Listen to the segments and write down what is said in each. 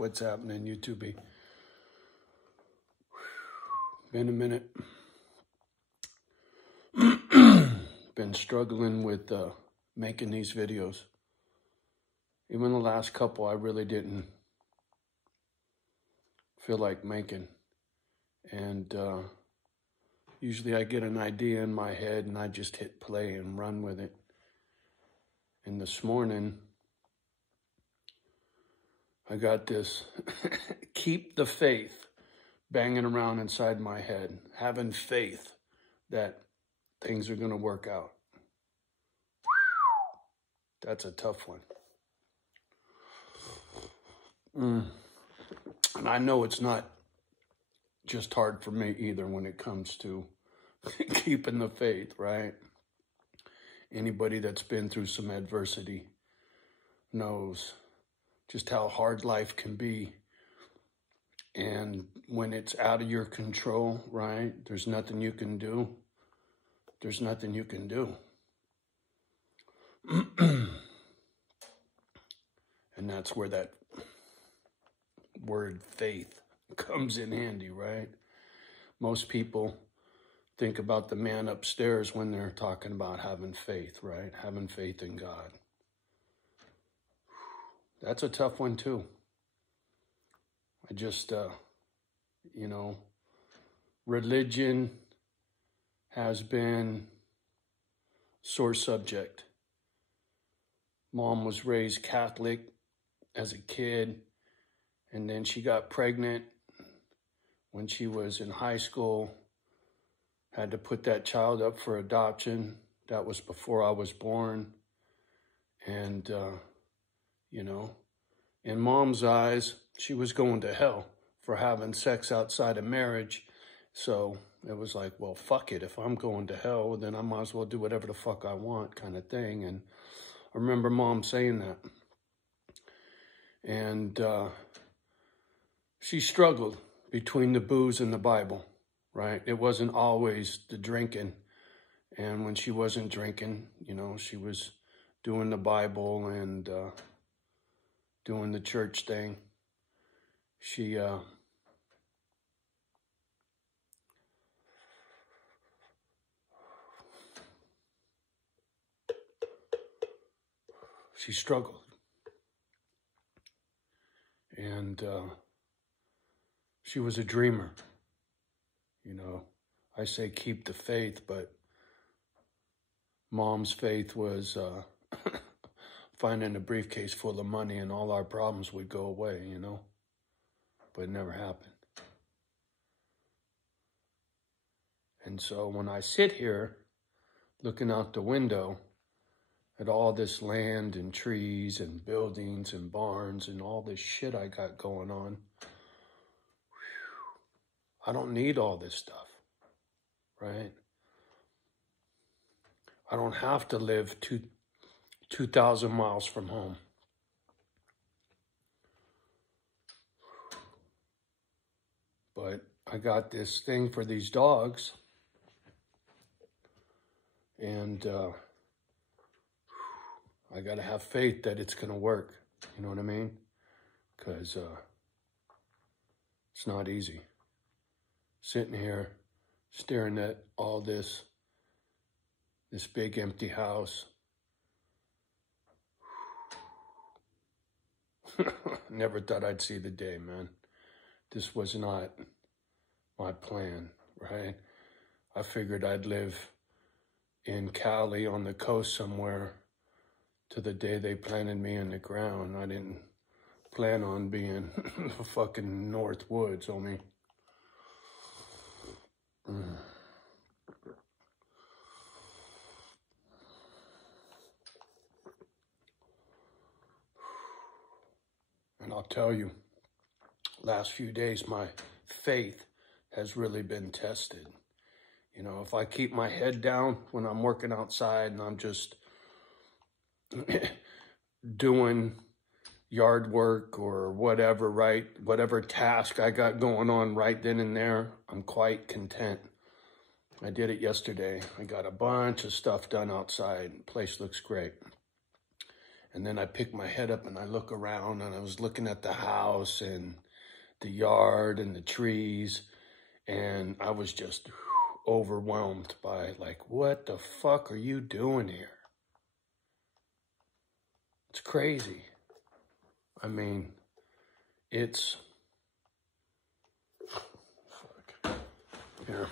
What's happening, YouTube? Been a minute. Been struggling with making these videos. Even the last couple, I really didn't feel like making. And usually I get an idea in my head and I just hit play and run with it. And this morning, I got this keep the faith banging around inside my head, having faith that things are going to work out. That's a tough one. And I know it's not just hard for me either when it comes to keeping the faith, right? Anybody that's been through some adversity knows just how hard life can be. And when it's out of your control, right, there's nothing you can do. There's nothing you can do. And that's where that word faith comes in handy, right? Most people think about the man upstairs when they're talking about having faith, right? Having faith in God. That's a tough one too. I just, you know, religion has been sore subject. Mom was raised Catholic as a kid, and then she got pregnant when she was in high school, had to put that child up for adoption. That was before I was born. And, you know, in Mom's eyes, she was going to hell for having sex outside of marriage. So it was like, well, fuck it. If I'm going to hell, then I might as well do whatever the fuck I want, kind of thing. And I remember Mom saying that. And she struggled between the booze and the Bible, right? It wasn't always the drinking. And when she wasn't drinking, you know, she was doing the Bible and doing the church thing. She struggled. And she was a dreamer. You know, I say keep the faith, but Mom's faith was finding a briefcase full of money and all our problems would go away, you know, but it never happened. And so when I sit here looking out the window at all this land and trees and buildings and barns and all this shit I got going on, I don't need all this stuff, right? I don't have to live 2,000 miles from home. But I got this thing for these dogs, and I got to have faith that it's going to work. You know what I mean? Because it's not easy. Sitting here, staring at all this big empty house. Never thought I'd see the day, man. This was not my plan, right? I figured I'd live in Cali on the coast somewhere to the day they planted me in the ground. I didn't plan on being the fucking North Woods, homie. And I'll tell you, last few days, my faith has really been tested. You know, if I keep my head down when I'm working outside and I'm just doing yard work or whatever, right? Whatever task I got going on right then and there, I'm quite content. I did it yesterday. I got a bunch of stuff done outside. The place looks great. And then I pick my head up and I look around, and I was looking at the house and the yard and the trees, and I was just overwhelmed by, like, what the fuck are you doing here? It's crazy. I mean, it's, fuck, here.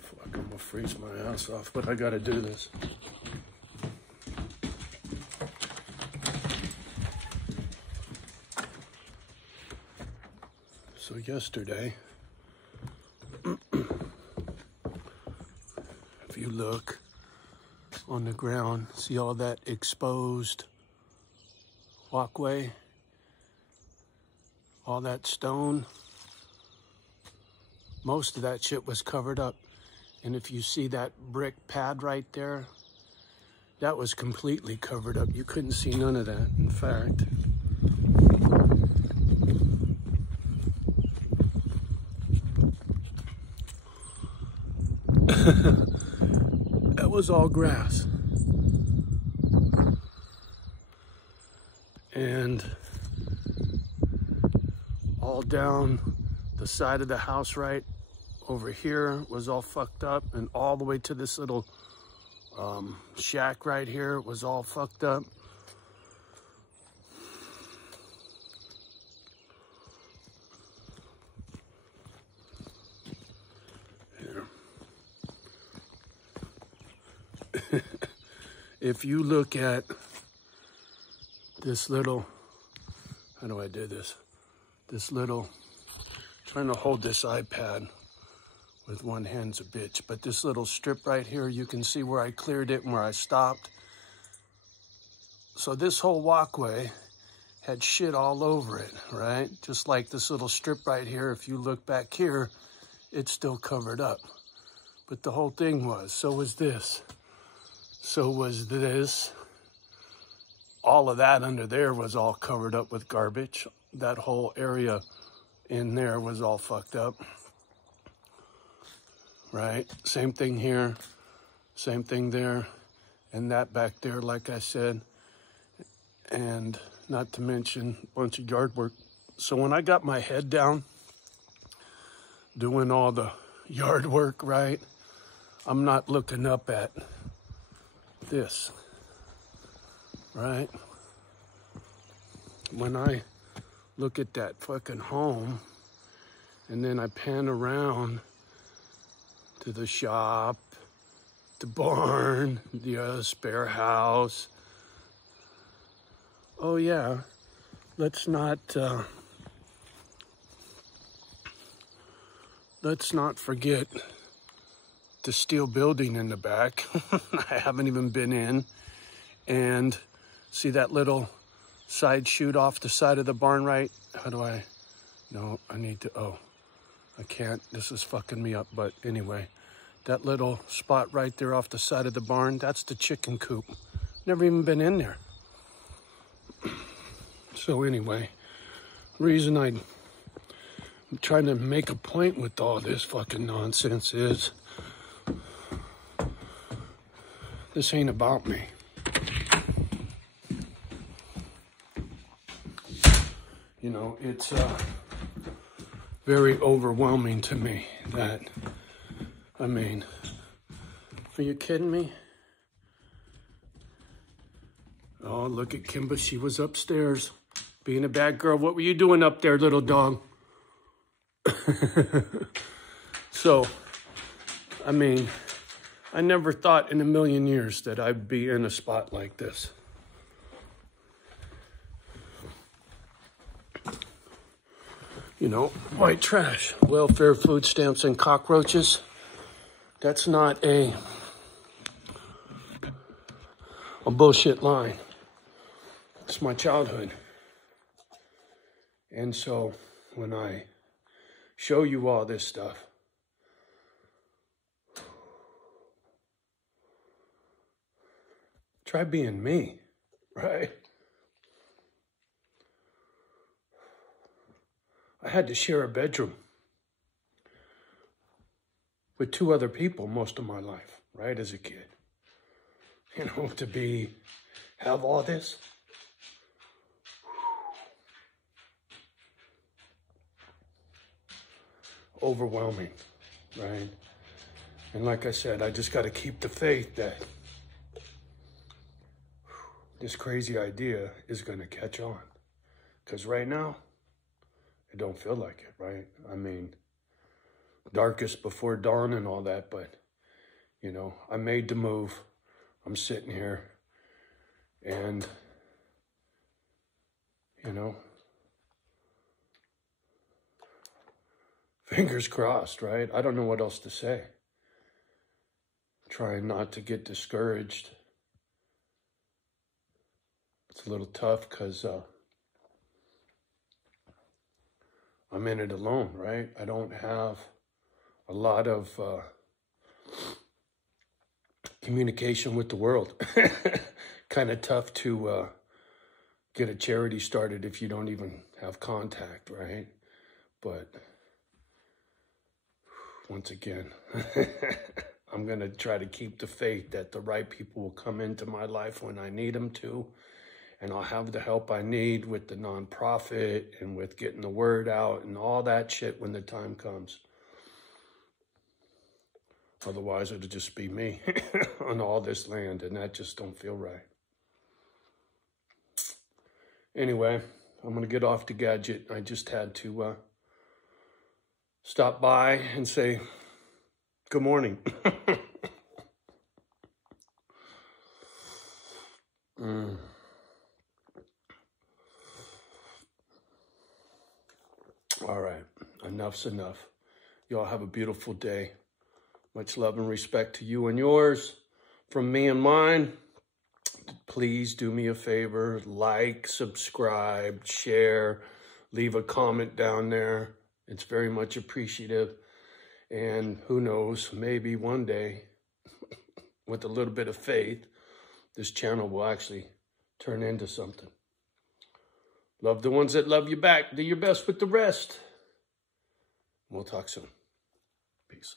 Fuck, I'm gonna freeze my ass off, but I gotta do this. So yesterday, if you look on the ground, see all that exposed walkway, all that stone? Most of that shit was covered up. And if you see that brick pad right there, that was completely covered up. You couldn't see none of that, in fact. That was all grass. And all down the side of the house right over here was all fucked up, and all the way to this little shack right here was all fucked up. If you look at this little, how do I do this? This little, trying to hold this iPad with one hand's a bitch, but this little strip right here, you can see where I cleared it and where I stopped. So this whole walkway had shit all over it, right? Just like this little strip right here, if you look back here, it's still covered up. But the whole thing was, so was this. So was this. All of that under there was all covered up with garbage. That whole area in there was all fucked up. Right? Same thing here. Same thing there. And that back there, like I said. And not to mention a bunch of yard work. So when I got my head down, doing all the yard work, right, I'm not looking up at this, right? When I look at that fucking home, and then I pan around to the shop, the barn, the spare house. Oh yeah, let's not forget the steel building in the back. I haven't even been in. And see that little side chute off the side of the barn, right? How do I, no, I need to, oh, I can't, this is fucking me up. But anyway, that little spot right there off the side of the barn, that's the chicken coop. Never even been in there. So anyway, reason I'm trying to make a point with all this fucking nonsense is this ain't about me. You know, it's very overwhelming to me that, I mean, are you kidding me? Oh, look at Kimba, she was upstairs being a bad girl. What were you doing up there, little dog? So, I mean, I never thought in a million years that I'd be in a spot like this. You know, white trash, welfare, food stamps, and cockroaches. That's not a bullshit line. It's my childhood. And so when I show you all this stuff, try being me, right? I had to share a bedroom with 2 other people most of my life, right, as a kid. You know, to have all this. Overwhelming, right? And like I said, I just got to keep the faith that this crazy idea is going to catch on. Because right now, it don't feel like it, right? I mean, darkest before dawn and all that, but, you know, I made the move. I'm sitting here and, you know, fingers crossed, right? I don't know what else to say. Trying not to get discouraged. It's a little tough because I'm in it alone, right? I don't have a lot of communication with the world. Kind of tough to get a charity started if you don't even have contact, right? But once again, I'm going to try to keep the faith that the right people will come into my life when I need them to. And I'll have the help I need with the nonprofit and with getting the word out and all that shit when the time comes. Otherwise, it'll just be me on all this land, and that just don't feel right. Anyway, I'm going to get off the gadget. I just had to stop by and say good morning. All right, enough's enough. Y'all have a beautiful day. Much love and respect to you and yours. From me and mine, please do me a favor. Like, subscribe, share, leave a comment down there. It's very much appreciative. And who knows, maybe one day, with a little bit of faith, this channel will actually turn into something. Love the ones that love you back. Do your best with the rest. We'll talk soon. Peace.